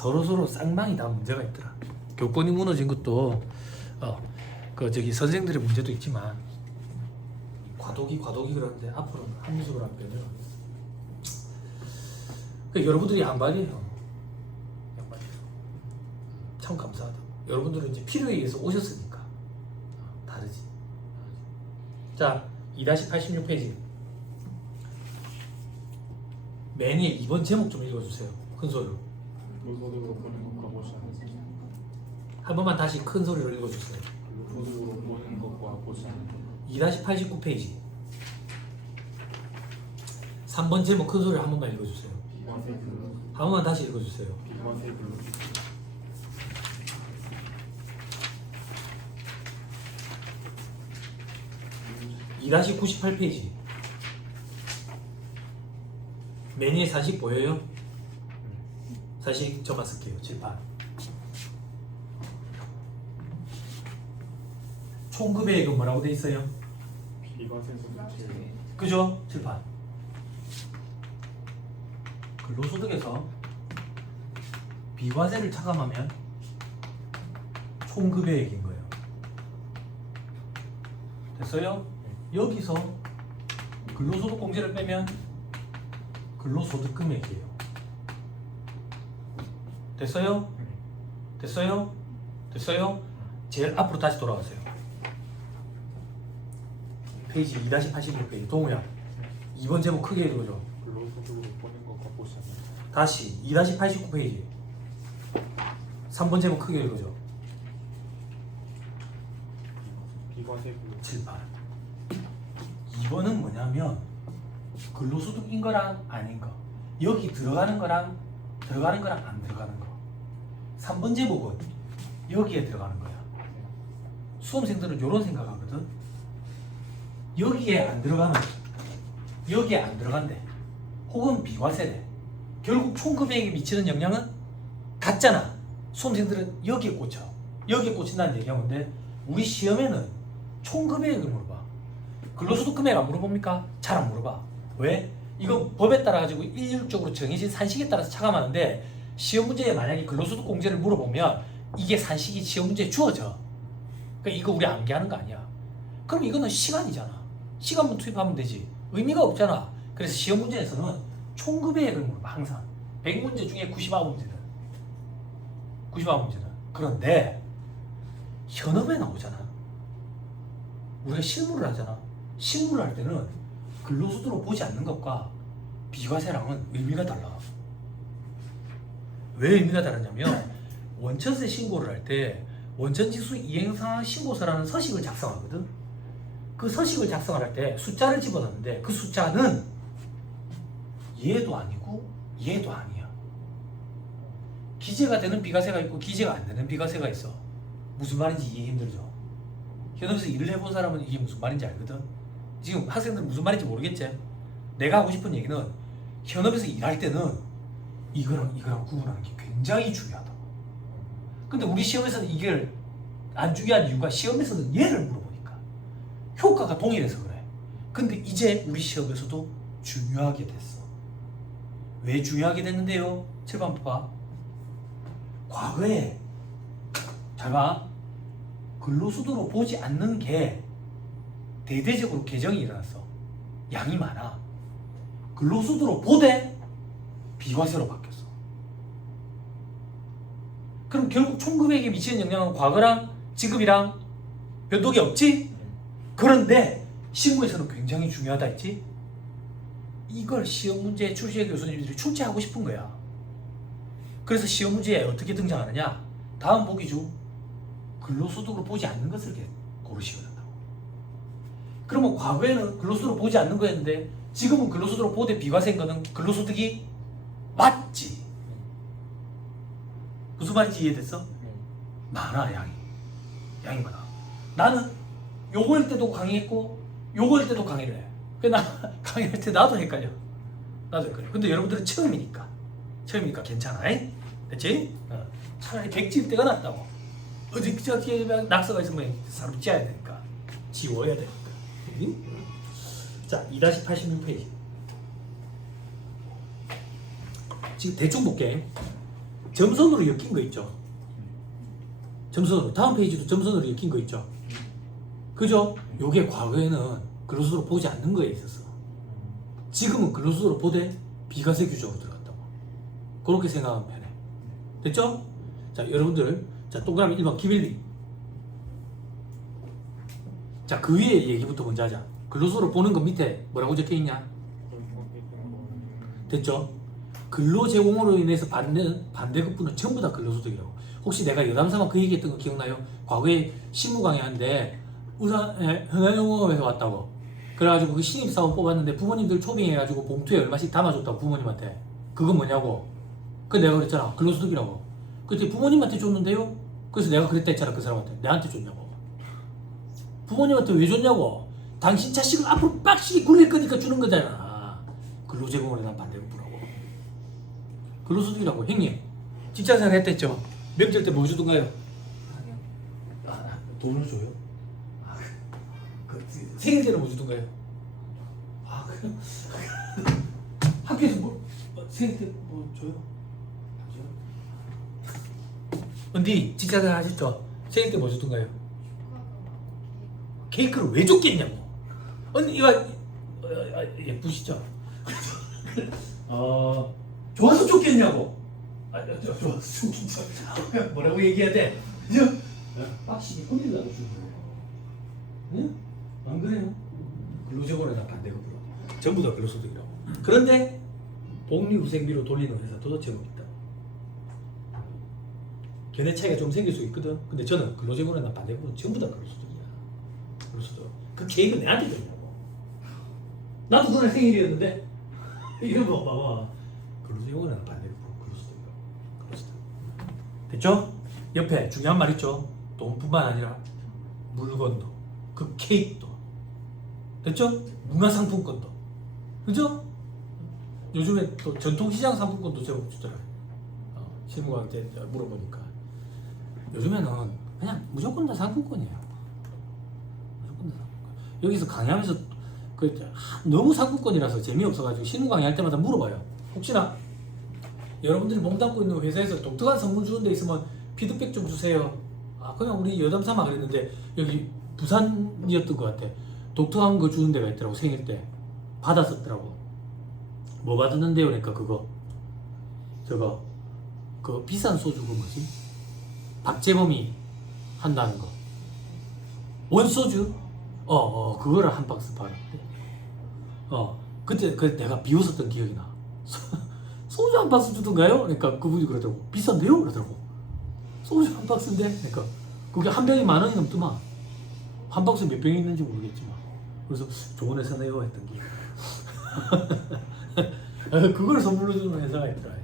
서로 쌍방이 다 문제가 있더라. 교권이 무너진 것도 선생들의 문제도 있지만 과도기 그러는데 앞으로는 합리적으로 하면 여러분들이 양반이에요. 참 감사하다. 여러분들은 이제 필요에 의해서 오셨으니까 다르지. 자, 2-86페이지 맨 위에 2번 제목 좀 읽어주세요. 큰 소리로. 로드로 보는 것과 보지 않는 한 번만 다시 큰 소리로 읽어주세요. 로드로 보는 것과 보지 않는 2-89페이지 3번 제목 큰 소리로 한 번만 읽어주세요. 비관세 블루 한 번만 다시 읽어주세요. 비관세 블루 2-98페이지 맨 위에 사식 보여요? 사식 저만 쓸게요. 칠판. 총급액은 뭐라고 돼 있어요? 비관세 소득세 그죠? 칠판. 근로소득에서 비과세를 차감하면 총급액인 거예요. 됐어요? 여기서 근로소득 공제를 빼면 근로소득 금액이에요. 됐어요? 됐어요? 됐어요? 제일 앞으로 다시 돌아가세요. 페이지 2-86페이지 동우야 2번 제목 크게 읽어줘. 근로소득으로 보는 것과 보지 않는 다시 2-89페이지 3번 제목 크게 읽어줘. 비관세 블루 7번 2번은 뭐냐면 근로소득인 거랑 아닌 거, 여기 들어가는 거랑 안 들어가는 거. 3번 제목은 여기에 들어가는 거야. 수험생들은 이런 생각하거든. 여기에 안 들어간대. 혹은 비과세래. 결국 총금액에 미치는 영향은 같잖아. 수험생들은 여기에 꽂힌다는 얘기한 건데 우리 시험에는 총금액을 물어봐. 근로소득 금액 안 물어봅니까? 잘 안 물어봐. 왜? 이거 법에 따라 가지고 일률적으로 정해진 산식에 따라서 차감하는데 시험 문제에 만약에 근로소득 공제를 물어보면 이게 산식이 시험 문제에 주어져. 그러니까 이거 우리 암기하는 거 아니야. 그럼 이거는 시간이잖아. 시간만 투입하면 되지. 의미가 없잖아. 그래서 시험 문제에서는 총금액을 물어봐. 항상 100문제 중에 99문제는 그런데 현업에 나오잖아. 우리가 실무를 하잖아. 실무를 할 때는 근로소득으로 보지 않는 것과 비과세랑은 의미가 달라. 왜 의미가 다르냐면 원천세 신고를 할 때 원천지수 이행상황 신고서라는 서식을 작성하거든. 그 서식을 작성할 때 숫자를 집어넣는데 그 숫자는 얘도 아니고 얘도 아니야. 기재가 되는 비과세가 있고 기재가 안 되는 비과세가 있어. 무슨 말인지 이해 힘들죠? 현업에서 일을 해본 사람은 이게 무슨 말인지 알거든. 지금 학생들은 무슨 말인지 모르겠지? 내가 하고 싶은 얘기는 현업에서 일할 때는 이거랑 구분하는 게 굉장히 중요하다. 근데 우리 시험에서는 이걸 안 중요한 이유가 시험에서는 얘를 물어보니까 효과가 동일해서 그래. 근데 이제 우리 시험에서도 중요하게 됐어. 왜 중요하게 됐는데요? 7번 봐. 과거에 잘 봐. 근로소득으로 보지 않는 게 대대적으로 개정이 일어났어. 양이 많아. 근로소득으로 보되 비과세로 바뀌었어. 그럼 결국 총금액에 미치는 영향은 과거랑 지금이랑 변동이 없지? 그런데 실무에서는 굉장히 중요하다 했지? 이걸 시험 문제에 출제 교수님들이 출제하고 싶은 거야. 그래서 시험 문제에 어떻게 등장하느냐? 다음 보기 중 근로소득으로 보지 않는 것을 고르시면 한다고. 그러면 과거에는 근로소득으로 보지 않는 거였는데 지금은 근로소득으로 보되 비과세인 거는 근로소득이 맞지. 무슨 말인지 이해됐어? 많아. 양이 많아. 나는 요거일 때도 강의했고 요거일 때도 강의를 해. 그래서 나 강의할 때 나도 헷갈려. 근데 여러분들은 처음이니까 괜찮아. 됐지? 차라리 100집 때가 낫다고. 어떻게 낙서가 있으면 사람 찌어야 되니까 지워야 되니까. 자, 2-86페이지 지금 대충 볼게. 점선으로 엮인 거 있죠. 점선으로 다음 페이지도 점선으로 엮인 거 있죠. 그죠? 요게 과거에는 근로소득으로 보지 않는 거에 있었어. 지금은 근로소득으로 보되 비과세 규정으로 들어갔다고. 그렇게 생각하면 편해. 됐죠? 자, 여러분들, 자, 동그라미 1번 김일리. 자, 그 위에 얘기부터 먼저 하자. 근로소득으로 보는 거 밑에 뭐라고 적혀 있냐? 됐죠? 근로 제공으로 인해서 받는 반대급부는 전부 다 근로소득이라고. 혹시 내가 여담삼아 그 얘기했던 거 기억나요? 과거에 실무 강의하는데 울산 흥해농업에서 왔다고. 그래가지고 그 신입사원 뽑았는데 부모님들 초빙해가지고 봉투에 얼마씩 담아줬다고 부모님한테. 그건 뭐냐고. 그 내가 그랬잖아. 근로소득이라고. 그때 부모님한테 줬는데요? 그래서 내가 그랬다 했잖아. 그 사람한테. 내한테 줬냐고. 부모님한테 왜 줬냐고. 당신 자식을 앞으로 빡시게 굴릴 거니까 주는 거잖아. 근로제공에 대한 반대급부라고. 근로소득이라고. 형님 직장생활 했댔죠? 명절 때 뭐 주던가요? 돈을 줘요? 생일 때는 뭐 주던가요? 학교에서 뭐 생일 때 뭐 줘요? 언니 직장생활 하셨죠? 생일 때 뭐 주던가요? 케이크를 왜 줬겠냐고. 언니 이거 예쁘시죠? 좋아서 줬겠냐고. 좋아서 줬겠죠. 뭐라고 얘기해야 돼? 그죠? 빡시게 혼내려고 준 거예요. 응? 안 그래요? 근로제공에 대한 반대급부로 전부 다 근로소득이라고. 그런데 복리후생비로 돌리는 회사도 제법 있다. 견해 차이가 좀 생길 수 있거든. 근데 저는 근로제공에 대한 반대급부는 전부 다 근로소득이야. 근로소득. 그 계획은 내한테 줬냐고. 나도 그날 생일이었는데 이런 거 봐봐. 근로제공에 대한 반대급부 근로소득이라고. 근로소득. 됐죠? 옆에 중요한 말 있죠? 돈뿐만 아니라 물건도, 그 케이크도, 됐죠? 문화상품권도, 그죠? 요즘에 또 전통시장 상품권도 제법 주더라고요. 실무관한테 물어보니까 요즘에는 그냥 무조건 다 상품권이에요. 무조건 다 상품권. 여기서 강의하면서 너무 상품권이라서 재미없어가지고 실무 강의할 때마다 물어봐요. 혹시나 여러분들이 몸담고 있는 회사에서 독특한 선물 주는 데 있으면 피드백 좀 주세요. 그냥 우리 여담삼아 그랬는데 여기 부산이었던 것 같아. 독특한 거 주는 데가 있더라고. 생일 때 받았었더라고. 뭐 받았는데요? 그러니까 저거 그 비싼 소주 그 뭐지? 박재범이 한다는 거 원소주? 그거를 한 박스 받았대. 그때 내가 비웃었던 기억이 나. 소주 한 박스 주던가요? 그러니까 그분이 그러더라고. 비싼데요? 그러더라고. 소주 한 박스인데? 그러니까 그게 한 병이 10,000원이 넘더만. 한 박스에 몇 병이 있는지 모르겠지만. 그래서 좋은 회사네요 했던 기억. 그걸 선물로 주는 회사가 있더라.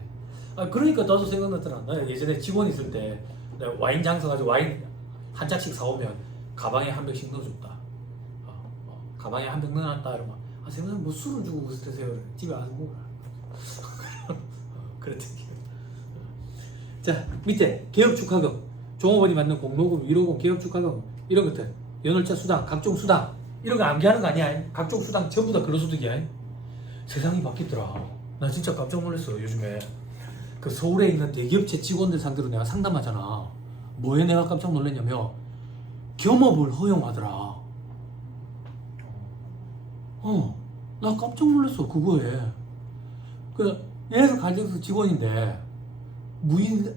그러니까 나도 생각났더라. 나 예전에 직원 있을 때 내가 와인 장사 가지고 와인 한 짝씩 사오면 가방에 한 병씩 넣어줬다. 가방에 한 병 넣어놨다 이러면 생각하면 뭐 술을 주고 무슨 드세요? 집에 와서 먹어라. 그랬던 기억. 자, 밑에 개업축하금, 종업원이 받는 공로금, 위로금, 개업축하금 이런 것들, 연월자 수당, 각종 수당 이런 거 암기하는 거 아니야? 각종 수당 전부 다 근로소득이야. 세상이 바뀌더라. 나 진짜 깜짝 놀랐어. 요즘에 그 서울에 있는 대기업체 직원들 상대로 내가 상담하잖아. 뭐에 내가 깜짝 놀랐냐면 겸업을 허용하더라. 나 깜짝 놀랐어. 그거에 얘네들 갈대에서 직원인데 무인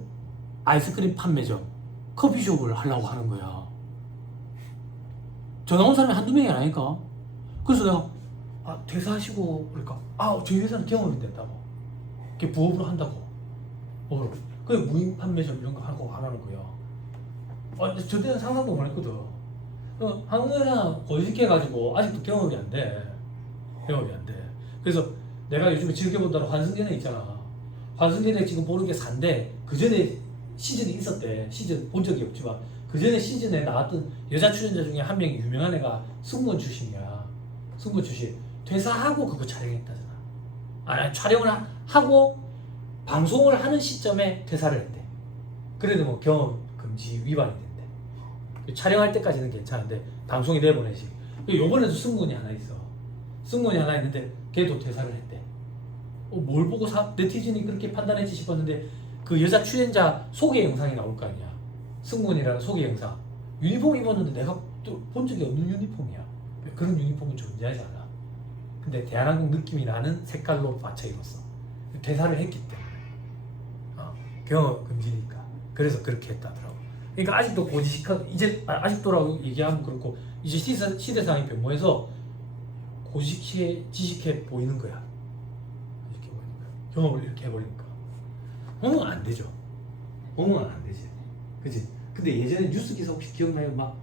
아이스크림 판매점, 커피숍을 하려고 하는 거야. 전화 온 사람이 한두 명이 아니니까. 그래서 내가 퇴사하시고 그러니까 저희 회사는 경험이 됐다고. 그게 부업으로 한다고. 그 무인 판매점 이런 거 하고 하라는 거야. 저 때는 상상도 못 했거든. 한국회사 거짓해가지고 아직도 경험이 안 돼. 그래서 내가 요즘에 즐겨본다는 환승연애 있잖아. 환승연애 지금 보는 게 4인데 그 전에 시즌이 있었대. 시즌 본 적이 없지만 그 전에 시즌에 나왔던 여자 출연자 중에 한 명이 유명한 애가 승무원 출신이야. 승무원 출신. 퇴사하고 그거 촬영했다잖아. 촬영을 하고 방송을 하는 시점에 퇴사를 했대. 그래도 뭐 경험 금지 위반이 된대. 촬영할 때까지는 괜찮은데 방송이 내보내지. 요번에도 승무원이 하나 있어. 승무원이 하나 있는데 걔도 퇴사를 했대. 뭘 보고 네티즌이 그렇게 판단했지 싶었는데 그 여자 출연자 소개 영상이 나올 거 아니야. 승무원이라는 소개 영상. 유니폼 입었는데 내가 또 본 적이 없는 유니폼이야. 그런 유니폼은 존재하지 않아. 근데 대한항공 느낌이 나는 색깔로 맞춰 입었어. 대사를 했기 때문에. 경험 금지니까. 그래서 그렇게 했다더라고. 그러니까 아직도 고지식한 이제 아직도라고 얘기하면 그렇고 이제 시대상이 변모해서 고지식해 보이는 거야. 이렇게 보이니까 경험을 이렇게 해버리니까. 보면 안 되죠. 보면 안 되지. 그지? 근데 예전에 뉴스 기사 혹시 기억나요? 막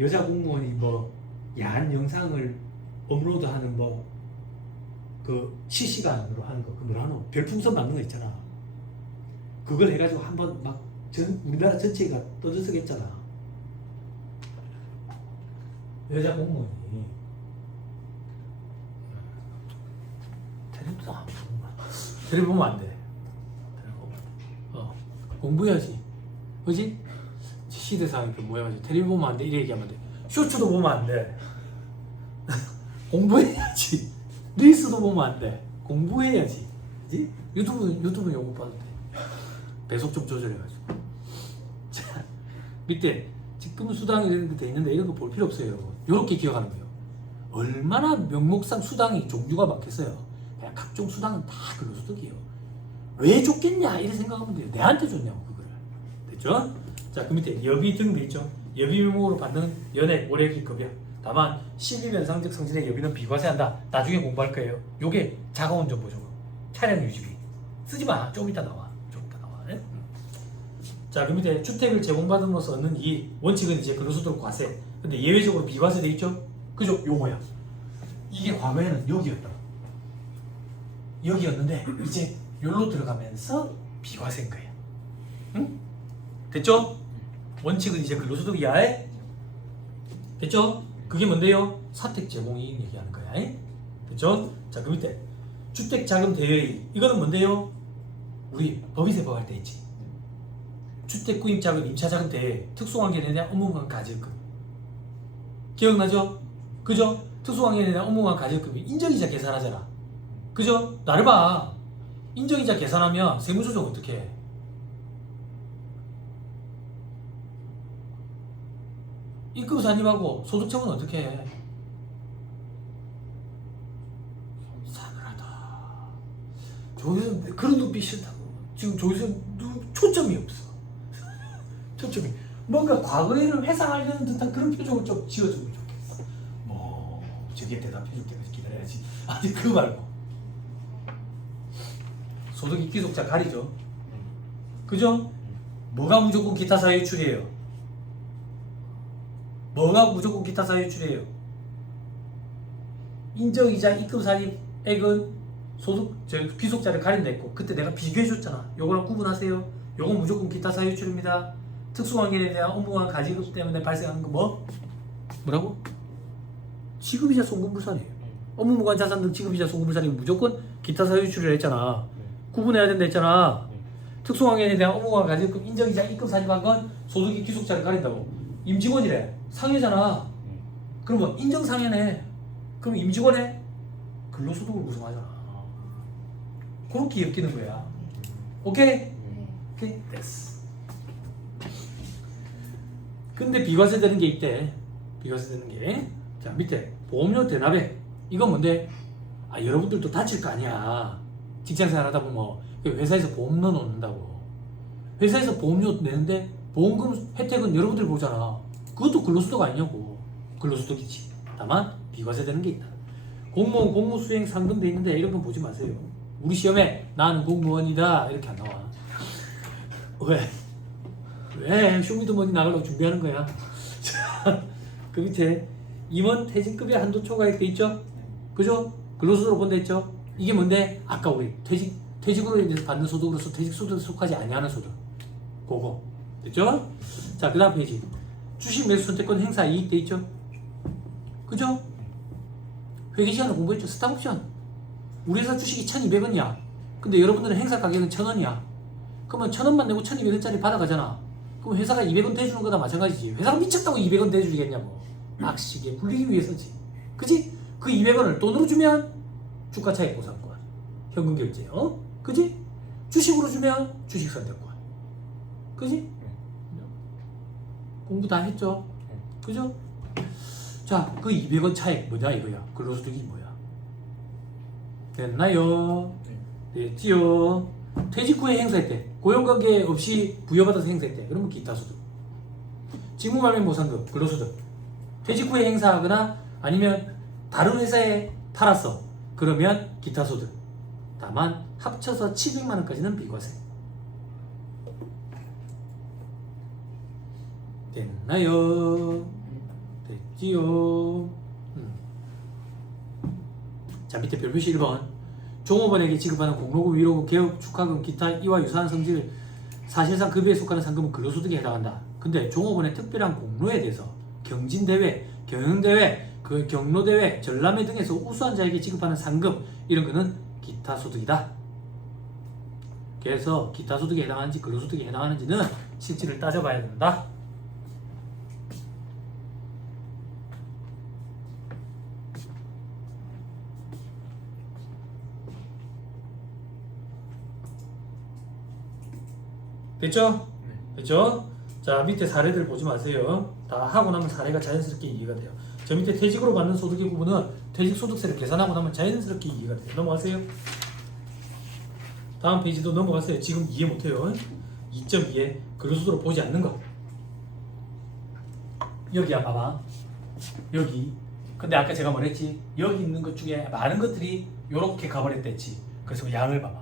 여자 공무원이 뭐 야한 영상을 업로드하는 뭐 그 실시간으로 하는 거, 그 뭐라노? 별풍선 막는 거 있잖아. 그걸 해가지고 한번 막 우리나라 전체가 떠들썩 했잖아. 여자 공무원이 텔레비전 안 보면 텔레비 보면 안 돼. 공부해야지. 그지? 시대상이 뭐해가지고 텔레비 보면 안 돼. 이래 얘기하면 돼. 쇼츠도 보면 안 돼. 공부해야지. 릴스도 보면 안 돼. 공부해야지. 그지? 유튜브 요거 봐도 돼. 배속 좀 조절해가지고. 자, 밑에 지금 수당이 이렇게 돼 있는데 이런 거 볼 필요 없어요. 요렇게 기억하는 거예요. 얼마나 명목상 수당이 종류가 많겠어요. 그냥 각종 수당은 다 근로소득이에요. 왜 줬겠냐 이런 생각하면 돼요. 내한테 줬냐고 그거를. 됐죠? 자, 그 밑에 여비 등 돼 있죠. 여비 명목으로 받는 연액 월액이 급여. 다만 12면상적 성진의 여비는 비과세한다. 나중에 공부할 거예요. 요게 자가운전보조금, 차량 유지비 쓰지 마. 좀 이따 나와. 네? 자, 그 밑에 주택을 제공받음으로써 얻는 이익 원칙은 이제 근로소득 과세. 근데 예외적으로 비과세 돼 있죠. 그죠? 요거야. 이게 과거에는 여기였는데 이제 여기로 들어가면서 비과세인 거야. 응? 됐죠? 원칙은 이제 근로소득 이하에 됐죠? 그게 뭔데요? 사택 제공이익 얘기하는 거야. 됐죠? 자, 그 밑에 주택자금 대여이익 이거는 뭔데요? 우리 법인세법 할 때 있지. 주택구입자금, 임차자금 대여, 특수관계에 대한 업무관 가질금. 기억나죠? 그죠? 특수관계에 대한 업무관 가질금이 인정이자 계산하잖아. 그죠? 나를 봐. 인정이자 계산하면 세무조정 어떻게 해? 입금 산입하고 소득처분 어떻게 해? 싸늘하다. 조회수 그런 눈빛 싫다고. 지금 조회수 초점이 없어. 초점이 뭔가 과거를 회상하려는 듯한 그런 표정을 좀 지어주면 좋겠어. 뭐 저게 대답해줄 때까지 기다려야지. 아니 그거 말고 소득이 귀속자 가리죠. 그죠? 뭐가 무조건 기타 사유 유출이에요? 뭐가 무조건 기타 사유 유출이에요? 인정이자 입금 산입액은 소득 귀속자를 가린다 했고 그때 내가 비교해줬잖아. 요거랑 구분하세요. 요건 무조건 기타 사유 유출입니다. 특수관계에 대한 업무관 가지급 때문에 발생하는 거 뭐라고? 지급이자 송금불산이에요. 업무무관 자산 등 지급이자 송금불산이 무조건 기타 사유 유출이라 했잖아. 구분해야 된다 했잖아. 특수관계에 대한 업무관 가지급 인정이자 입금 산입한 건 소득이 귀속자를 가린다고. 임직원이래. 상해잖아. 그러면 인정상해네. 그럼 임직원의 근로소득을 구성하잖아. 그렇게 엮이는 거야. 오케이? 오케이? 됐어. 근데 비과세 되는 게 있대. 비과세 되는 게. 자, 밑에 보험료 대납액. 이건 뭔데? 여러분들도 다칠 거 아니야. 직장생활 하다 보면 회사에서 보험료 넣는다고. 회사에서 보험료 내는데 보험금 혜택은 여러분들 보잖아. 그것도 근로소득 아니냐고. 근로소득이지. 다만 비과세 되는 게 있다. 공무원 공무수행 상금 돼 있는데 이런 건 보지 마세요. 우리 시험에 나는 공무원이다 이렇게 안 나와. 왜 쇼미더머니 나가려고 준비하는 거야? 자, 그 밑에 임원 퇴직급여 한도 초과액 돼 있죠? 그죠? 근로소득으로 본다 했죠? 이게 뭔데? 아까 우리 퇴직으로 인해서 받는 소득으로서 퇴직소득에 속하지 아니하는 소득. 그거 됐죠? 자, 그 다음 페이지 주식 매수 선택권 행사 이익 돼 있죠? 그죠? 회계시간을 공부했죠? 스탑옵션 우리 회사 주식이 1200원이야. 근데 여러분들은 행사 가격은 1000원이야. 그러면 1000원만 내고 1200원짜리 받아가잖아. 그럼 회사가 200원 대주는 거다 마찬가지지. 회사가 미쳤다고 200원 대주겠냐고. 악식에 굴리기 위해서지. 그지? 그 200원을 돈으로 주면 주가 차익 보상권 현금 결제. 그지? 주식으로 주면 주식 선택권. 그지? 공부 다 했죠? 그죠? 자, 그 200원 차액 뭐냐 이거야. 근로소득이 뭐야? 됐나요? 됐지요? 퇴직 후에 행사했대. 고용관계 없이 부여받아서 행사했대. 그러면 기타소득. 직무말면 근로소득. 퇴직 후에 행사하거나 아니면 다른 회사에 팔았어. 그러면 기타소득. 다만 합쳐서 700만 원까지는 비과세. 됐나요? 됐지요? 자, 밑에 별표시 1번. 종업원에게 지급하는 공로금, 위로금, 개업, 축하금, 기타 이와 유사한 성질 사실상 급여에 속하는 상금은 근로소득에 해당한다. 근데 종업원의 특별한 공로에 대해서 경진대회, 경영대회, 그 경로대회, 전람회 등에서 우수한 자에게 지급하는 상금 이런 거는 기타소득이다. 그래서 기타소득에 해당하는지 근로소득에 해당하는지는 실질을 따져봐야 된다. 됐죠? 됐죠? 자, 밑에 사례들 보지 마세요. 다 하고 나면 사례가 자연스럽게 이해가 돼요. 저 밑에 퇴직으로 받는 소득의 부분은 퇴직소득세를 계산하고 나면 자연스럽게 이해가 돼요. 넘어가세요. 다음 페이지도 넘어가세요. 지금 이해 못해요. 2.2에 근로소득으로 보지 않는 거. 여기야, 봐봐. 여기. 근데 아까 제가 뭐랬지? 여기 있는 것 중에 많은 것들이 요렇게 가버렸댔지. 그래서 양을 봐봐.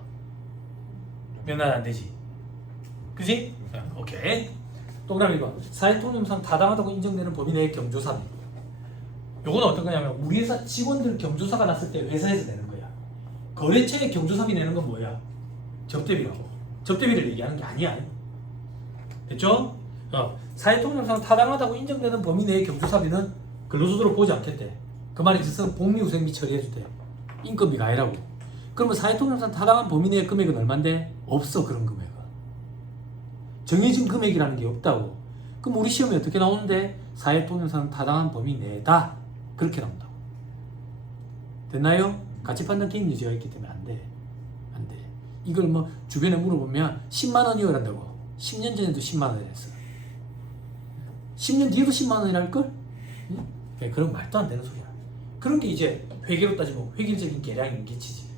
면한 안 되지. 그지? 오케이. 동그라미 1번. 사회통념상 타당하다고 인정되는 범위 내의 경조사비. 요건 어떤 거냐면 우리 회사 직원들 경조사가 났을 때 회사에서 내는 거야. 거래처에 경조사비 내는 건 뭐야? 접대비라고. 접대비를 얘기하는 게 아니야. 됐죠? 사회통념상 타당하다고 인정되는 범위 내의 경조사비는 근로소득으로 보지 않겠대. 그 말이 있어서 복리후생비 처리해주대. 인건비가 아니라고. 그러면 사회통념상 타당한 범위 내의 금액은 얼만데? 없어, 그런 금액은. 정해진 금액이라는 게 없다고. 그럼 우리 시험에 어떻게 나오는데? 사회통념상 타당한 범위 내다. 그렇게 나온다고. 됐나요? 가치 판단 개입 유지가 있기 때문에 안 돼. 안 돼. 이걸 뭐 주변에 물어보면 10만 원이어란다고. 10년 전에도 10만 원이랬어. 10년 뒤에도 10만 원이랄걸? 응? 네, 그런 말도 안 되는 소리야. 그런 게 이제 회계로 따지면 획일적인 계량 인계치지.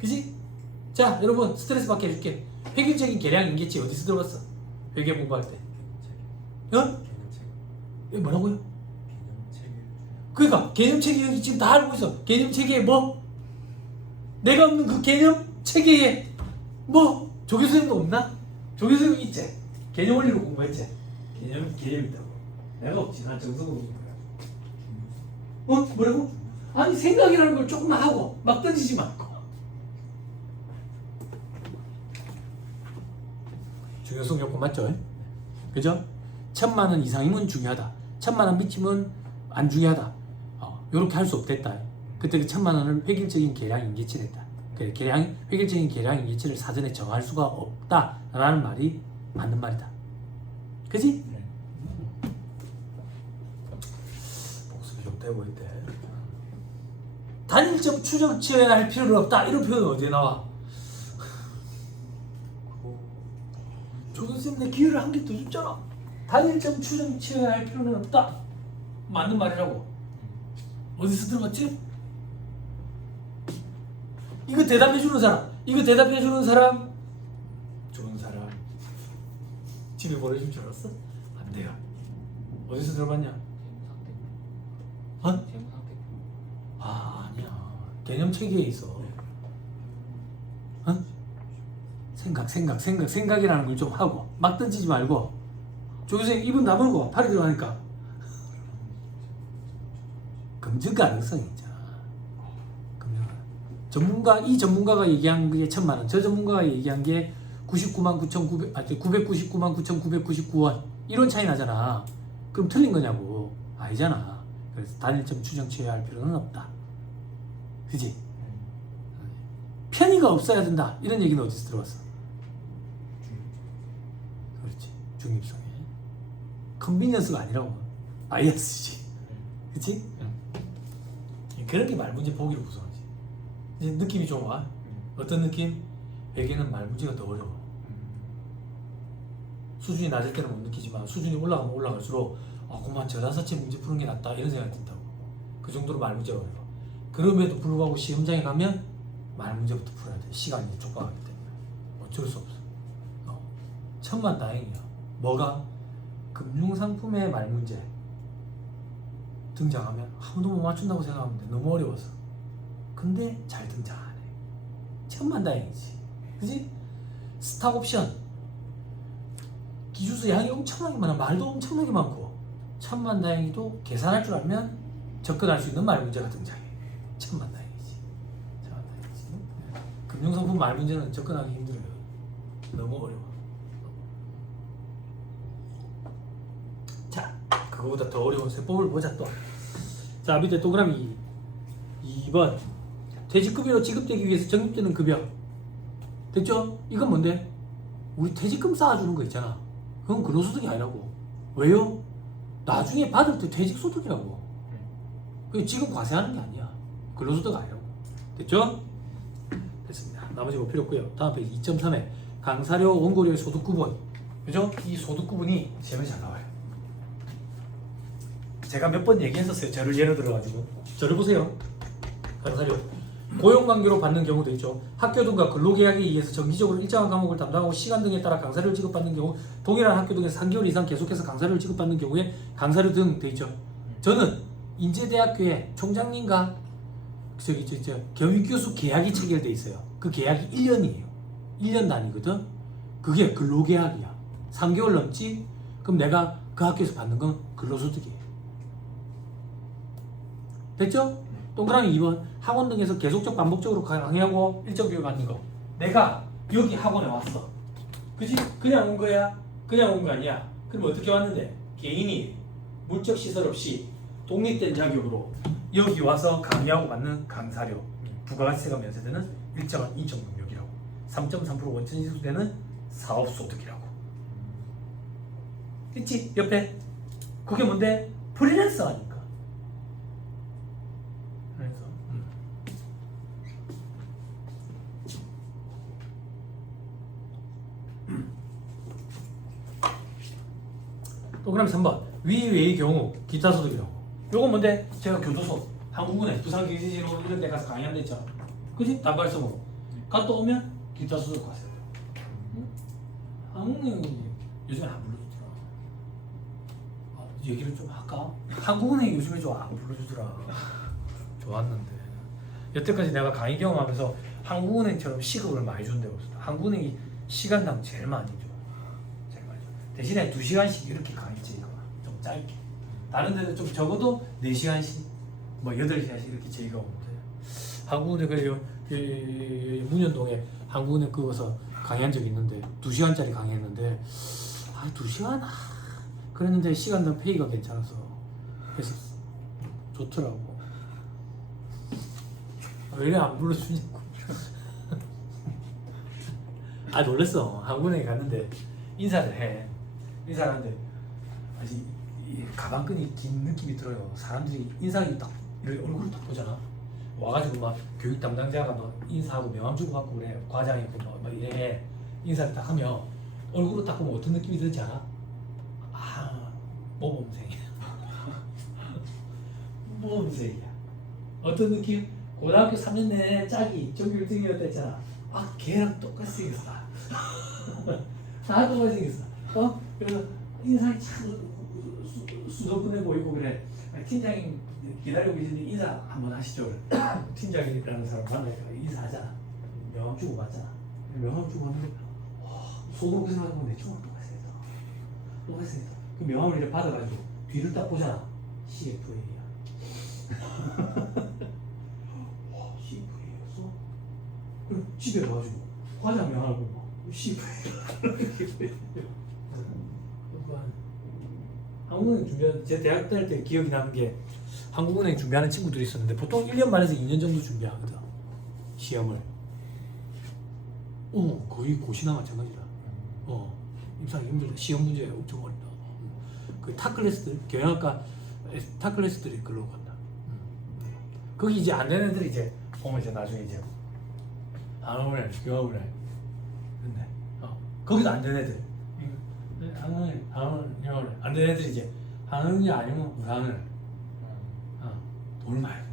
그지? 자, 여러분 스트레스 받게 해줄게. 획일적인 계량 인계치 어디서 들어봤어? 회계 공부할 때. 어? 이거 뭐라고요? 그러니까 개념체계 여기 지금 다 알고 있어. 개념체계에 뭐? 내가 없는 그 개념체계에 뭐? 조교수님도 없나? 조교수님 있지? 개념 원리로 공부했지? 개념 있다고. 내가 없지. 난 정석으로 공부해. 뭐라고? 아니 생각이라는 걸 조금만 하고 막 던지지 말고. 중요성 요건 맞죠? 그죠? 1,000만 원 이상이면 중요하다. 1,000만 원 미치면 안 중요하다. 요렇게 할 수 없댔다. 그때 그 1,000만 원을 획일적인 계량 인계치를 했다. 그래, 획일적인 계량 인계치를 사전에 정할 수가 없다라는 말이 맞는 말이다. 그지? 복습이 좀 돼 보인대. 단일점 추정 취해할 필요는 없다. 이런 표현은 어디에 나와? 조선생님 내 기회를 한 개 더 줬잖아. 단일점 추정 취해야 할 필요는 없다. 맞는 말이라고. 어디서 들어봤지? 이거 대답해주는 사람. 이거 대답해주는 사람. 좋은 사람. 집에 보내줄 줄 알았어? 안 돼요. 어디서 들어봤냐? 어? 아니야. 개념 체계에 있어. 어? 생각이라는 걸 좀 하고 막 던지지 말고. 조교수님 입은 다물고 팔이 들어가니까 검증 가능성이 있잖아. 이 전문가가 얘기한 게 1,000만 원, 저 전문가가 얘기한 게 999만 9,999원 이런 차이 나잖아. 그럼 틀린 거냐고. 아니잖아. 그래서 단일점 추정 취해야 할 필요는 없다. 그지? 편의가 없어야 된다. 이런 얘기는 어디서 들어봤어? 그렇지. 중립성에. 컨비니언스가 아니라고. 바이어스지. 그치? 그렇게 말 문제 보기를 구성하지. 이제 느낌이 좀 와. 어떤 느낌? 회계는 말 문제가 더 어려워. 수준이 낮을 때는 못 느끼지만 수준이 올라가면 올라갈수록 그만 저단사체 문제 푸는 게 낫다 이런 생각이 든다고. 그 정도로 말 문제가 어려워. 그럼에도 불구하고 시험장에 가면 말 문제부터 풀어야 돼. 시간이 촉박하기 때문에 어쩔 수 없어. 천만다행이야. 뭐가? 금융상품의 말 문제 등장하면 아무도 못 맞춘다고 생각하면 돼. 너무 어려워서. 근데 잘 등장 안 해. 천만다행이지. 그지? 스탁옵션 기준수 양이 엄청나게 많아. 말도 엄청나게 많고 천만다행히도 계산할 줄 알면 접근할 수 있는 말 문제가 등장해. 천만다행이지. 천만다행이지. 금융상품 말 문제는 접근하기 힘들어요. 너무 어려워. 자, 그거보다 더 어려운 세법을 보자 또. 자, 밑에 동그라미 2번. 퇴직급여로 지급되기 위해서 적립되는 급여. 됐죠? 이건 뭔데? 우리 퇴직금 쌓아주는 거 있잖아. 그건 근로소득이 아니라고. 왜요? 나중에 받을 때 퇴직소득이라고. 그 지금 과세하는 게 아니야. 근로소득 아니라고. 됐죠? 됐습니다. 나머지 뭐 필요 없고요. 다음 페이지 2.3에 강사료 원고료의 소득 구분. 그죠? 이 소득 구분이 시험에 잘 나와요. 제가 몇 번 얘기했었어요. 저를 예로 들어가지고. 저를 보세요. 강사료. 고용관계로 받는 경우도 있죠. 학교 등과 근로계약에 의해서 정기적으로 일정한 과목을 담당하고 시간 등에 따라 강사료를 지급받는 경우, 동일한 학교 등에서 3개월 이상 계속해서 강사료를 지급받는 경우에 강사료 등 돼 있죠. 저는 인제대학교에 총장님과 교육교수 계약이 체결돼 있어요. 그 계약이 1년이에요. 1년 단위거든. 그게 근로계약이야. 3개월 넘지? 그럼 내가 그 학교에서 받는 건 근로소득이에요. 됐죠? 동그라미 2번. 학원 등에서 계속적 반복적으로 강의하고 일정 교육 받는 거. 내가 여기 학원에 왔어. 그치? 그냥 온 거야? 그냥 온 거 아니야? 그럼 어떻게 왔는데? 개인이 물적 시설 없이 독립된 자격으로 여기 와서 강의하고 받는 강사료, 부가가치세가 면세되는 일정한 인적 능력이라고. 3.3% 원천 지수되는 사업소득이라고. 있지? 옆에. 그게 뭔데? 프리랜서 아니까. 그래서 동그라미 3번. 위외의 경우 기타 소득이라고. 요건 뭔데? 제가 교도소, 한국은행, 부산경제지로 이런 데 가서 강의한다 했잖아. 그지? 단발성으로. 갔다 오면 기타 소득 과세. 한국은행이 요즘에 안 불러주더라. 얘기를 좀 할까? 한국은행이 요즘에 좀 안 불러주더라. 좋았는데. 여태까지 내가 강의 경험하면서 한국은행처럼 시급을 많이 준 데가 없어. 한국은행이 시간당 제일 많이 줘. 제일 많이 줘. 대신에 2시간씩 이렇게 강의지. 좀 짧게. 다른 데는 좀 적어도 4시간씩, 뭐 8시간씩 이렇게 제의가 오는데. 한국은행 그 문현동에 한국은행 그거서 강의한 적이 있는데 2시간짜리 강의했는데 2시간? 그랬는데 시간당 페이가 괜찮아서 그래서 좋더라고. 왜 이래 안 불러주냐고. 놀랬어. 한국은행에 갔는데 인사를 해. 인사를 하는데 아직 가방끈이 긴 느낌이 들어요. 사람들이 인사를 딱 이렇게 얼굴을 딱 보잖아. 와가지고 막 교육 담당자가 막 인사하고 명함 주고 받고 그래. 과장이고 막 이래. 인사를 딱 하면 얼굴을 딱 보면 어떤 느낌이 들지 않아? 모범생이야. 모범생이야. 어떤 느낌? 고등학교 3년 내내 짝이 전교 1등이었다 했잖아. 걔랑 똑같이 생겼어. 다 똑같이 생겼어. 그래서 인상이 참 수도분해 보이고 그래. 팀장님 기다리고 계시는데 인사 한번 하시죠. 팀장이라는 사람 만나니까 인사하잖아. 명함 주고 받잖아. 명함 주고 받는데 속으로 그 생각하면 내 총알 똑같이 생겼어. 똑같이 생겼어. 그 명함을 이렇게 받아가지고 뒤를 딱 보잖아. CFA야. 와, CFA였어? 그럼 집에 가가지고 과장 명함을 보고 CFA. 한국은행 준비하는, 제 대학 다닐 때 기억이 나는 게 한국은행 준비하는 친구들이 있었는데 보통 1년 반에서 2년 정도 준비하거든. 시험을. 거의 고시나 마찬가지라. 입사하기 힘들다. 시험 문제 엄청 어렵다. 그 탑클래스들, 경영학과 탑클래스들이 글로 간다. 거기 이제 안 되는 애들이 이제 보면 이제 나중에 이제 한국은행, 경영학원을 근데 거기도 안 되는 애들. 상을 안 되는 애들이 이제 상이 아니면 무상을 돈을 많이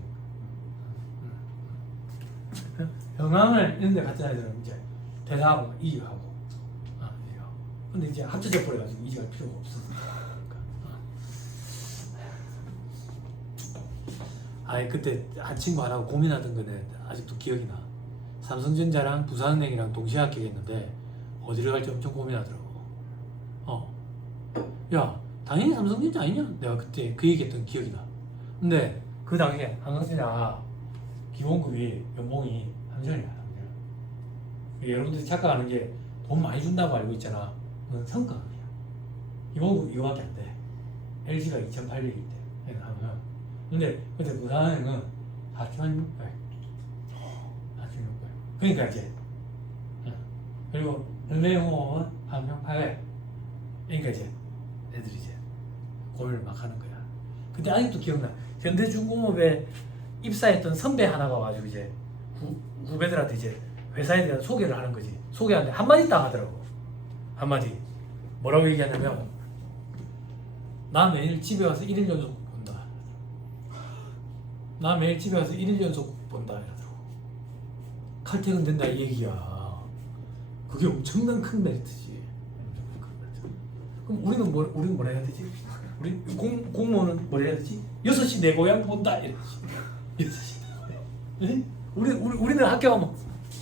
형왕을 이런 데 같은 애들은 이제 대사하고 이직하고 근데 이제 합쳐져 버려가지고 이직할 필요가 없어. 아니 그때 한 친구 하나가 고민하던 거는 아직도 기억이 나. 삼성전자랑 부산은행이랑 동시에 합격했는데 어디를 갈지 엄청 고민하더라고. 야 당연히 삼성전자 아니냐? 내가 그때 그 얘기했던 기억이 나. 근데 그 당시에 삼성전자 기본급이 연봉이 3천이야. 여러분들이 착각하는 게 돈 많이 준다고 알고 있잖아. 그건 성과급이야. 기본급 이거밖에 안 돼. LG가 2,800이 있대. 근데 그때 부산은행은 4,600. 그러니까 이제 그리고 현대영업은 3,800. 그러니까 이제 애들이 이제 고민을 막 하는 거야. 그때 아직도 기억나. 현대중공업에 입사했던 선배 하나가 와가지고 이제 후배들한테 이제 회사에 대한 소개를 하는 거지. 소개하는데 한마디 딱 하더라고. 한마디. 뭐라고 얘기하냐면 나 매일 집에 와서 1일 연속 본다. 나 매일 집에 와서 1일 연속 본다 이러더라고. 칼퇴근 된다 이 얘기야. 그게 엄청난 큰 메리트지. 그럼 우리는 뭐라 해야 되지? 우리 공무원은 뭐라 해야 되지? 6시 내 고향 본다 이러지. 6시 내 고향. 우리는 학교 가면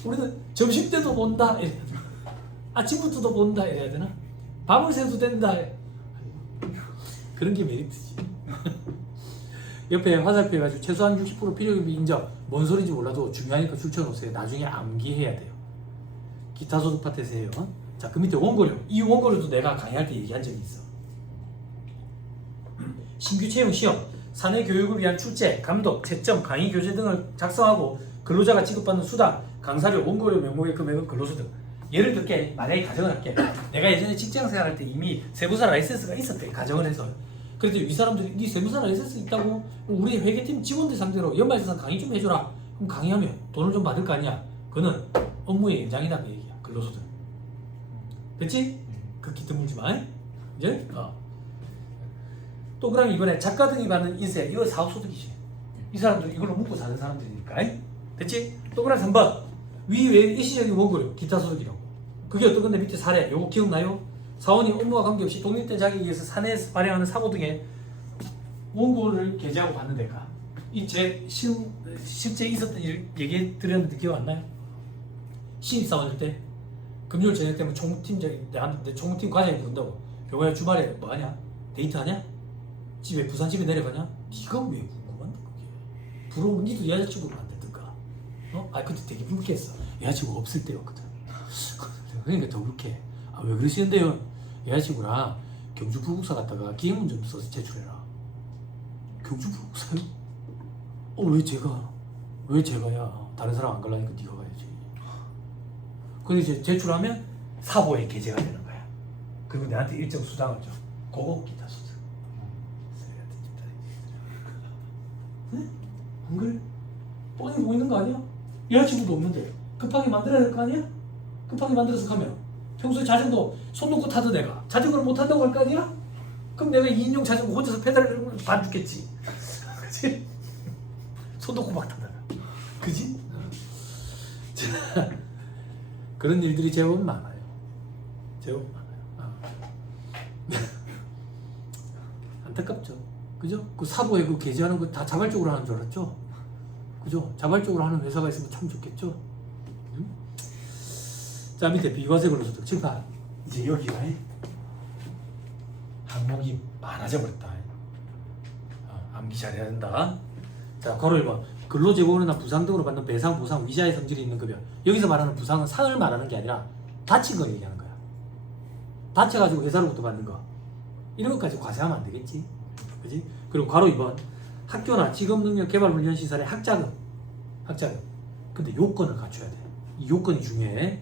우리는 점심 때도 본다 이래야 되나? 아침부터도 본다 이래야 되나? 밤을 새도 된다. 그런 게 메리트지. 옆에 화살표 해가지고 최소한 60% 필요금이 인정. 뭔 소리인지 몰라도 중요하니까 줄쳐놓으세요. 나중에 암기해야 돼요. 기타 소득 파트에서 해요. 자, 그 밑에 원고료. 이 원고료도 내가 강의할 때 얘기한 적이 있어. 신규 채용 시험, 사내 교육을 위한 출제, 감독, 채점, 강의 교재 등을 작성하고 근로자가 지급받는 수당, 강사료, 원고료 명목의 금액은 근로소득. 예를 들게 만약에 가정을 할게. 내가 예전에 직장 생활할 때 이미 세무사 라이센스가 있었대. 가정을 해서. 그래도 이 사람들이 네 세무사 라이센스 있다고 우리 회계팀 직원들 상대로 연말정산 강의 좀 해줘라. 그럼 강의하면 돈을 좀 받을 거 아니야. 그거는 업무의 연장이다 그 얘기야. 근로소득. 됐지? 극히 드물지 마. 이제? 또 그럼 이번에 작가 등이 받는 인세 이거 사업소득이지. 이 사람들 이걸로 먹고 사는 사람들이니까. 됐지? 또 그럼 3번 위 외에 일시적인 원고료 기타 소득이라고. 그게 어떤 건데 밑에 사례 요거 기억나요? 사원이 업무와 관계없이 독립된 자격에 의해서 사내에서 발행하는 사고 등의 원고를 게재하고 받는 데가 이 제 실제 있었던 일 얘기 드렸는데 기억 안 나요? 신입사원일 때 금요일 저녁 때면 총무팀장이 내 총무팀 과장이 부른다고. 병호야 주말에 뭐 하냐? 데이트하냐? 집에 부산집에 내려가냐? 네가 왜 궁금한데 그게? 부러우면 니도 여자친구를 만들든가. 그때 되게 불쾌했어. 여자친구 없을 때였거든. 그러니까 더 불쾌해. 왜 그러시는데요? 여자친구랑 경주 부국사 갔다가 기행문 좀 써서 제출해라. 경주 부국사요? 왜 제가야? 다른 사람 안 가려니까 네가 가야지. 근데 이제 제출하면 사보에 게재가 되는 거야. 그리고 내한테 일정 수당을 줘. 그거 기타 소득. 응? 안 그래? 뻔히 보이는 거 아니야? 여자친구도 없는데 급하게 만들어야 될 거 아니야? 급하게 만들어서 가면 평소에 자전거 손 놓고 타던 애가 자전거를 못 탄다고 할 거 아니야? 그럼 내가 2인용 자전거 혼자서 페달을 반 죽겠지. 그치? 손 놓고 막 타다가. 그지? 자, 그런 일들이 제법 많아요. 제법 많아요. 안타깝죠. 그죠? 그 사보에 그 게재하는 거 다 자발적으로 하는 줄 알았죠? 그죠? 자발적으로 하는 회사가 있으면 참 좋겠죠? 응? 자, 밑에 비과세 근로소득 칠판. 이제 여기가 항목이 많아져 버렸다. 암기 잘해야 된다. 자, 괄호 1번. 근로제공이나 부상 등으로 받는 배상, 보상, 위자의 성질이 있는 급여. 여기서 말하는 부상은 상을 말하는 게 아니라 다친 거 얘기하는 거야. 다쳐가지고 회사로부터 받는 거. 이런 것까지 과세하면 안 되겠지. 그지? 그리고 괄호 2번. 학교나 직업능력개발훈련시설의 학자금. 근데 요건을 갖춰야 돼. 이 요건이 중요해.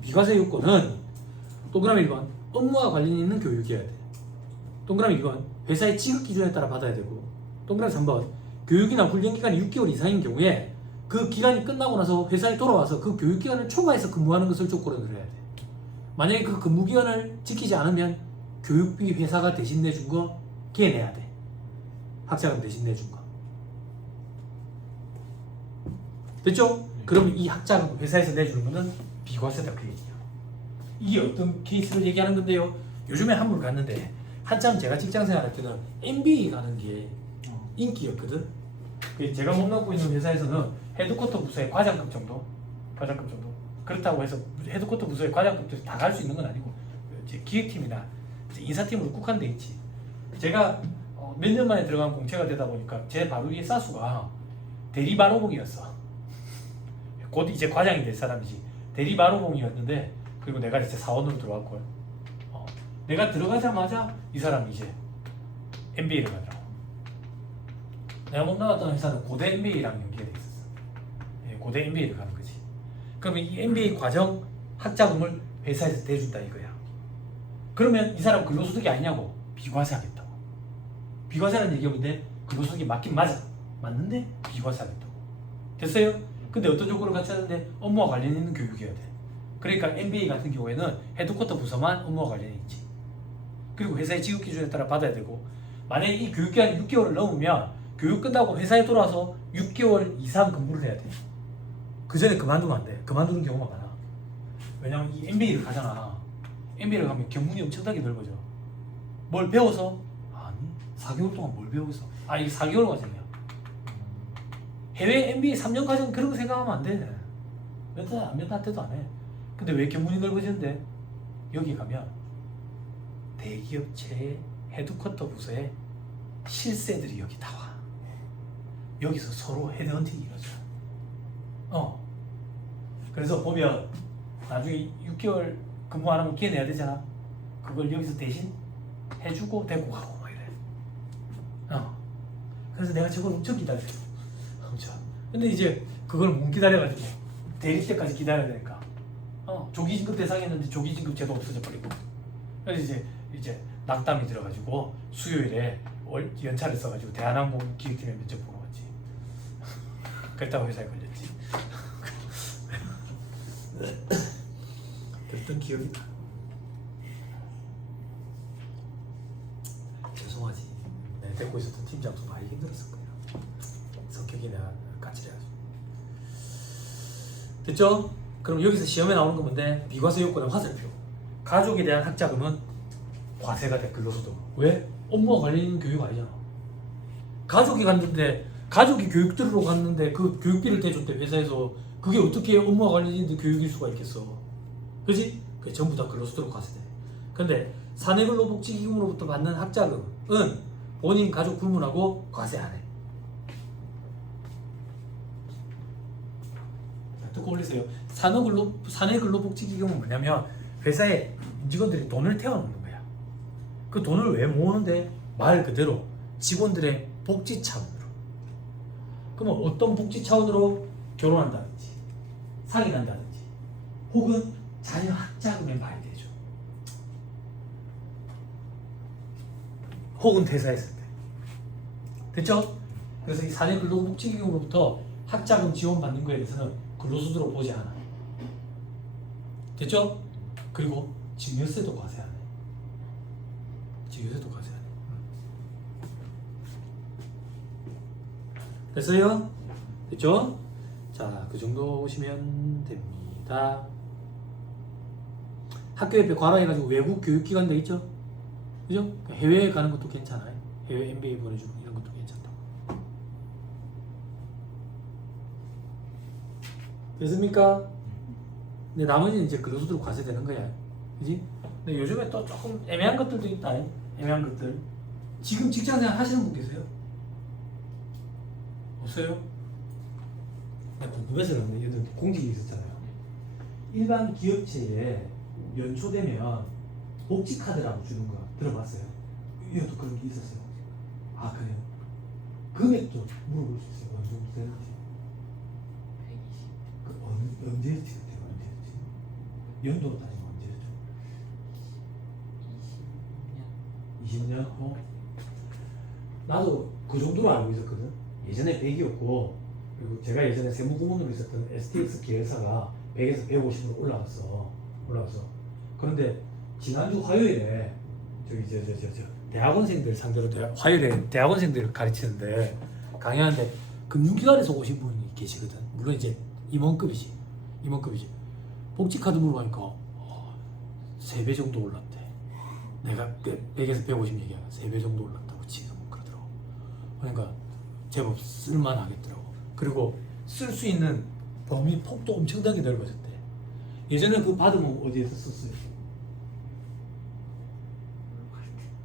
비과세 요건은 동그라미 1번. 업무와 관련이 있는 교육이어야 돼. 동그라미 2번. 회사의 지급 기준에 따라 받아야 되고. 동그라미 3번. 교육이나 훈련 기간이 6개월 이상인 경우에 그 기간이 끝나고 나서 회사에 돌아와서 그 교육 기간을 초과해서 근무하는 것을 조건으로 해야 돼. 만약에 그 근무 기간을 지키지 않으면 교육비 회사가 대신 내준 거 걔 내야 돼. 학자금 대신 내준 거. 됐죠? 그럼 이 학자금 회사에서 내주는 거는 비과세다 그 얘기야. 이게 어떤 케이스를 얘기하는 건데요. 요즘에 한물 갔는데 한참 제가 직장생활 할 때는 MBA 가는 게 인기였거든. 제가 몸담고 있는 회사에서는 헤드쿼터 부서의 과장급 정도 그렇다고 해서 헤드쿼터 부서의 과장급들이 다 갈 수 있는 건 아니고 이제 기획팀이나 이제 인사팀으로 국한돼 있지. 제가 몇 년 만에 들어간 공채가 되다 보니까 제 바로 위에 사수가 대리바로봉이었어. 곧 이제 과장이 될 사람이지. 대리바로봉이었는데 그리고 내가 이제 사원으로 들어왔고요. 내가 들어가자마자 이 사람이 이제 MBA를 가더라고. 내가 못 나갔던 회사는 고대 MBA랑 연계돼 있었어. 고대 MBA를 가는 거지. 그러면 이 MBA 과정 학자금을 회사에서 대준다 이거야. 그러면 이 사람 근로소득이 아니냐고. 비과세 하겠다고. 비과세라는 얘기인데 근로소득이 맞긴 맞아. 맞는데 비과세 하겠다고. 됐어요? 근데 어떤 조건을 갖추었는데 업무와 관련 있는 교육이어야 돼. 그러니까 MBA 같은 경우에는 헤드쿼터 부서만 업무와 관련이 있지. 그리고 회사의 지급 기준에 따라 받아야 되고, 만약에 이 교육기간 6개월을 넘으면 교육 끝나고 회사에 돌아와서 6개월 이상 근무를 해야 돼. 그 전에 그만두면 안 돼. 그만두는 경우가 많아. 왜냐면 이 MBA를 가잖아. MBA를 가면 견문이 엄청나게 넓어져. 뭘 배워서? 아니, 4개월 동안 뭘 배우겠어? 이게 4개월 과정이야. 해외 MBA 3년 과정 그런 거 생각하면 안 돼. 몇 때도 안 해. 근데 왜 견문이 넓어지는데? 여기 가면 대기업체의 헤드쿼터 부서에 실세들이 여기 다 와. 여기서 서로 헤드헌팅이 이루어져. 그래서 보면 나중에 6개월 근무 안 하면 걔 내야 되잖아. 그걸 여기서 대신 해주고 데리고 가고 막 이래. 그래서 내가 저걸 엄청 기다렸어. 엄청. 근데 이제 그걸 못 기다려가지고 대리 때까지 기다려야 되니까. 조기진급 대상이었는데 조기진급 제도 없어져 버리고. 그래서 이제 낙담이 들어가지고 수요일에 연차를 써가지고 대한항공 기획팀에 면접 보러 갔지. 그랬다고 회사에 걸렸지. 그랬던 기억이 나. 죄송하지. 내가 데리고 있었던 팀장도 많이 힘들었을 거야. 성격이 내가 까칠해가지고. 됐죠? 그럼 여기서 시험에 나오는 건 뭔데? 비과세 요건은 화살표. 가족에 대한 학자금은 과세가 돼. 근로소득. 왜? 업무와 관련 있는 교육 아니잖아. 가족이 갔는데 가족이 교육 들으러 갔는데 그 교육비를 대줬대 회사에서. 그게 어떻게 업무와 관련 있는 교육일 수가 있겠어. 그지? 그게 전부 다 근로소득으로 과세돼. 근데 사내근로복지기금으로부터 받는 학자금은 본인 가족 불문하고 과세 안 해. 듣고 올리세요. 사내근로복지기금은 뭐냐면 회사에 직원들이 돈을 태워놓는 거야. 그 돈을 왜 모으는데? 말 그대로 직원들의 복지 차원으로. 그러면 어떤 복지 차원으로? 결혼한다든지 사귀한다든지 혹은 자녀 학자금에 많이 되죠. 혹은 퇴사했을 때. 됐죠? 그래서 이 사내근로복지기금으로부터 학자금 지원받는 거에 대해서는 근로소득으로 보지 않아. 됐죠? 그리고 증여세도 과세 안 해. 증여세도 과세 안 해. 됐어요? 됐죠? 자, 그 정도 오시면 됩니다. 학교 옆에 관할해가지고 외국 교육기관 돼 있죠? 그죠? 해외에 가는 것도 괜찮아요. 해외 MBA 보내주고 이런 것도 괜찮다고. 됐습니까? 근데 나머지는 이제 근로소득으로 과세되는 거야. 그지? 근데 요즘에 또 조금 애매한 것들도 있다. 애매한 것들. 지금 직장생활 하시는 분 계세요? 없어요? 내가 궁금해서 그런데 예전에 공직이 있었잖아요. 일반 기업체에 연초되면 복지카드라고 주는 거 들어봤어요? 이것도 그런 게 있었어요. 아, 그래요? 금액도 물어볼 수 있어요. 어느 정도 되는지. 120. 언제였지 그때? 언제였지? 연도로 따지면 언제였죠? 20년? 나도 그 정도로 알고 있었거든. 예전에 100이었고, 그리고 제가 예전에 세무顧問있었던 STX 계열사가 100에서 150으로 올라갔어. 그런데 지난주 화요일에 저기 대학원생들 상대로 화요일에 대학원생들을 가르치는데 강의하는데 금융기관에서 오신 분이 계시거든. 물론 이제 임원급이지. 복지카드 물어보니까 3배 정도 올랐대. 내가 100에서 150 얘기하면 3배 정도 올랐다고 지금 그러더라고. 그러니까 제법 쓸만하겠더라고. 그리고 쓸 수 있는 범위 폭도 엄청나게 넓어졌대. 예전에 그 받으면 어디에서 썼어요?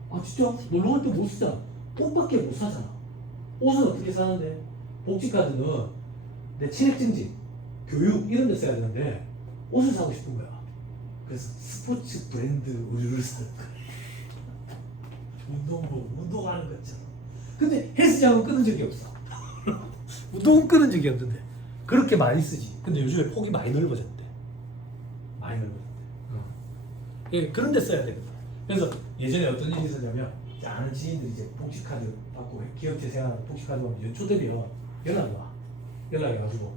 아 진짜? 놀러 갈 때 못 쓰잖아. 옷밖에 못 사잖아. 옷은 어떻게 사는데? 복지카드는 내 체력 증진, 교육 이런 데 써야 되는데 옷을 사고 싶은 거야. 그래서 스포츠 브랜드 의류를 사는 거야. 운동복, 운동하는 거 있잖아. 근데 헬스장은 끊은 적이 없어. 운동은 끊은 적이 없는데 그렇게 많이 쓰지. 근데 요즘에 폭이 많이 넓어졌대. 많이 넓어졌대. 예, 그런 데 써야 됩니다. 그래서 예전에 어떤 일이 있었냐면 이제 아는 지인들이 이제 복지카드 받고 기업체 생활하는 복지카드 받으면 연초되면 연락이 와. 연락이 와가지고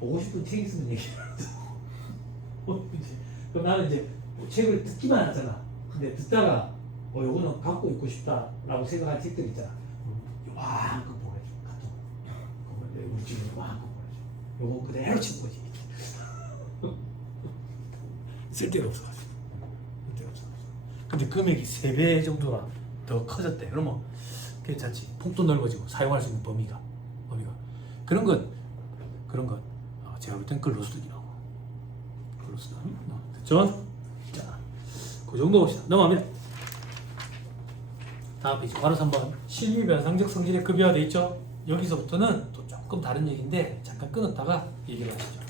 보고 싶은 책 있으면 얘기하면서 그럼 나는 이제 책을 듣기만 하잖아. 근데 듣다가 요거는 갖고 있고 싶다라고 생각한 책들 있잖아. 와, 한거 보내줘. 카톡. 우리 집에 와, 한거 보내줘. 요거 그대로 친 거지. 쓸데가 없어가지고. 근데 금액이 3배 정도나 더 커졌대. 그러면 괜찮지. 폭도 넓어지고 사용할 수 있는 범위가 그런 건 제가 볼 땐 글로 쓰기라고. 글로 쓰다. 됐죠? 자, 그 정도 봅시다. 넘어가면 다음 페이지 바로 3번 실비 변상적 성질의 급여화 돼 있죠? 여기서부터는 또 조금 다른 얘기인데 잠깐 끊었다가 얘기를 하시죠.